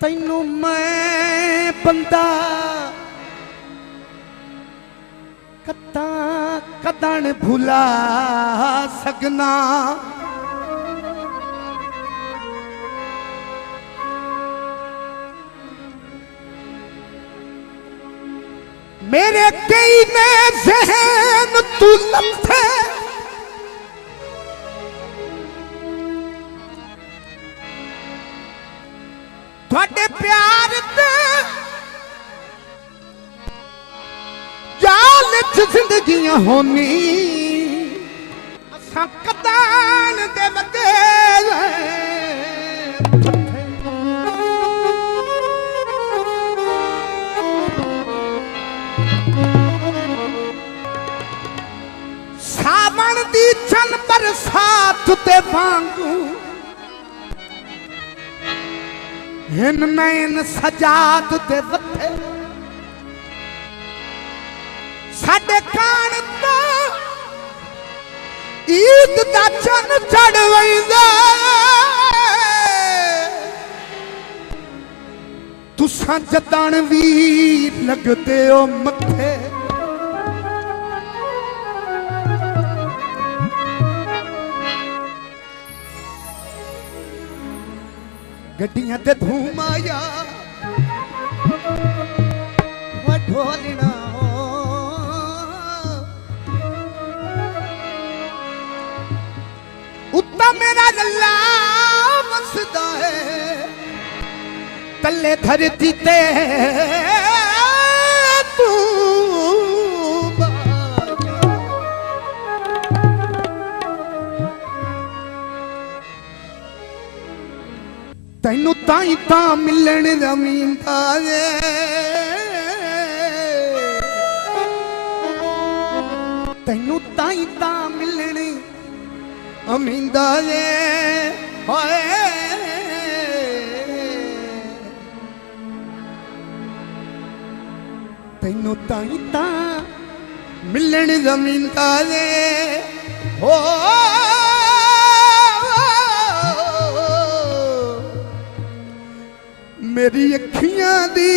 तैनू मैं बंदा कदा कदा न भुला सकना। मेरे कई ने ज़हन तू लथे थोड़े प्यार दे जाल च जिंदगियां होनी असां कदान दे वगे सावन दी चन बरसात ते वांगू हिन नैन सजाद ते वथे साडे कान तो ईद दा चन चढ़ वैंदा तुसां जदण वी लगदे ओ मथे। गड्डियां ते धूम आया ढोलना उत्ता मेरा लल्ला वसदा है तले धरती ते तू तैनू ताई ता मिलन जमींदा वे तैनू ताई ता मिलन अमींदा वे होए तैनू ताई ता मिलन जमींदा वे हो मेरी अखियां दी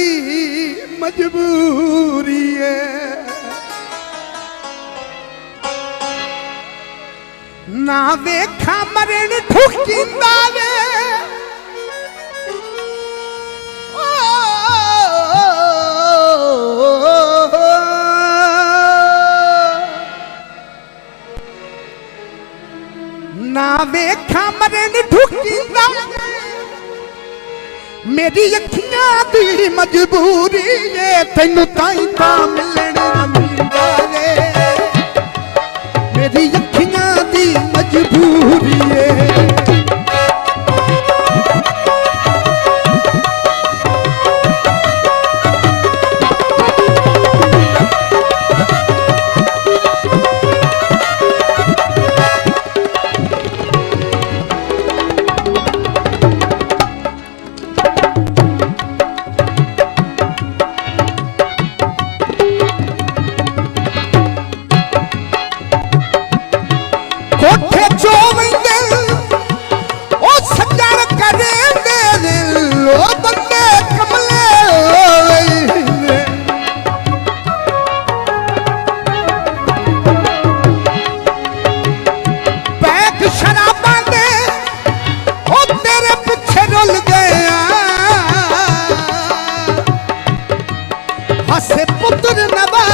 मजबूरी है ना वेखा मरण ठुकिंदा वे ना वेखा मरण ठुकिंदा मेरी अखियां दी मजबूरी है तैनू ताई ता मिलन रमींदा वे मेरी अखियां दी मजबूरी है। कोठे चो वंदे ओ सजण करे दे ओ बंदे कमले होवे पैक शराबां दे ओ तेरे पीछे रुल गया हसे पुत्र नवाबा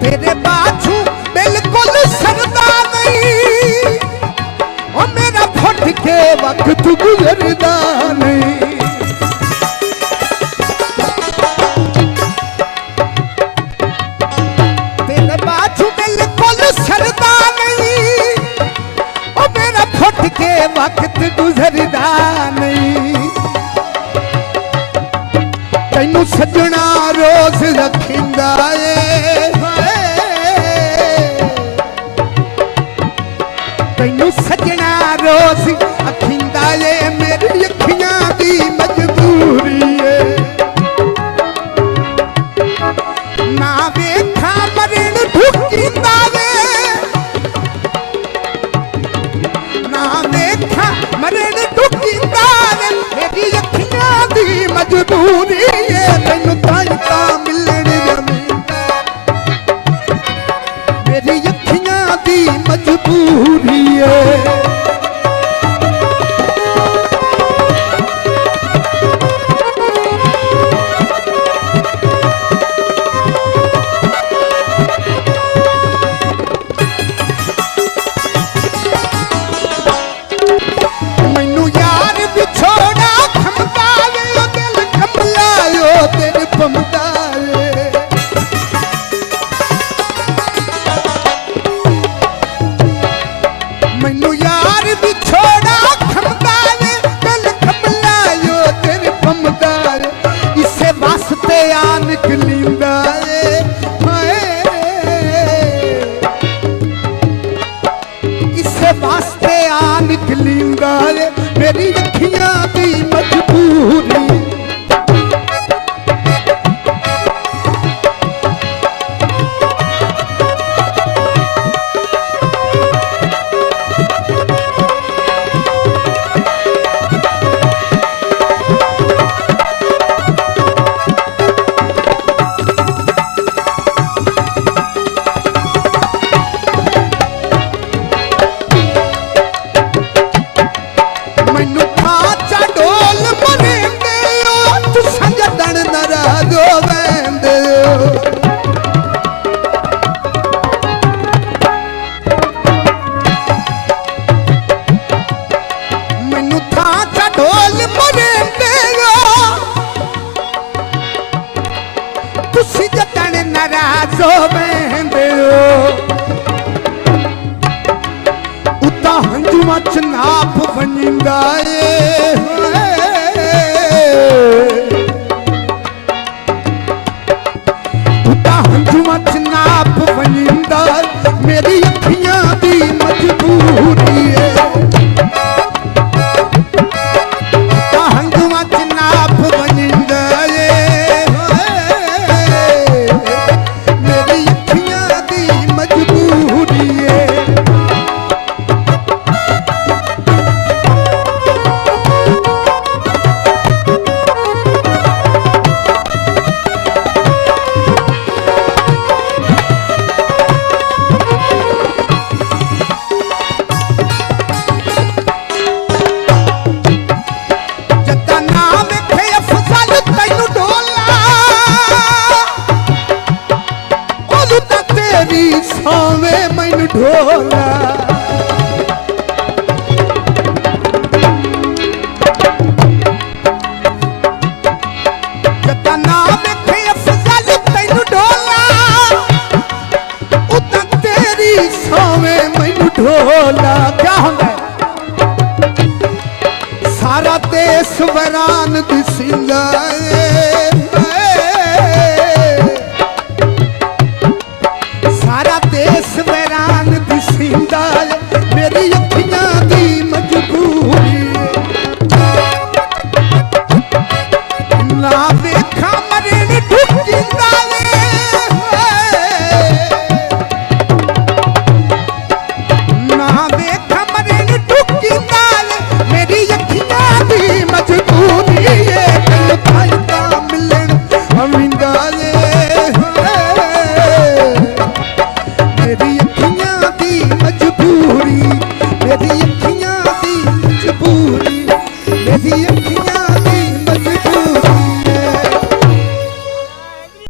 तेरे बाजू बिल्कुल सरदा नहीं ओ मेरा फट के वक्त गुजरदा नहीं तेरे बाजू बिल्कुल सरदा नहीं ओ मेरा फट के वक्त गुजरदा नहीं तैनू सजना रोज रखिंदा है तैनू सजना रोज अखिंदा है मेरी अखियां दी मजबूरी है ना वेखा मरण ठुकिंदा है तेनू ताई ता मिलन जमींदार मेरी अखियां दी मजबूरी है मैनू यार भी छोड़ा खमदार दिल खमलायो तेरे पमदार इसे वास्ते आ निकलिंदा इसे वास्ते आ निकलिंदा मेरी अखियां दी मजबूरी तुसी जतन नाराज होवेंदे हो उता हंजुआं च नाप वंदा उता हंजुआं च नाप वंदा मेरी अखियां दी मजबूरी है सावे मैनू ढोला जता नाम थे अफजल तैनू ढोला उता तेरी सावे मैनू ढोला क्या होंदा सारा देश वरान दिसिंदा मेरी अखियां दी मजबूरी ना वेखा मरण ढुकिंदा ना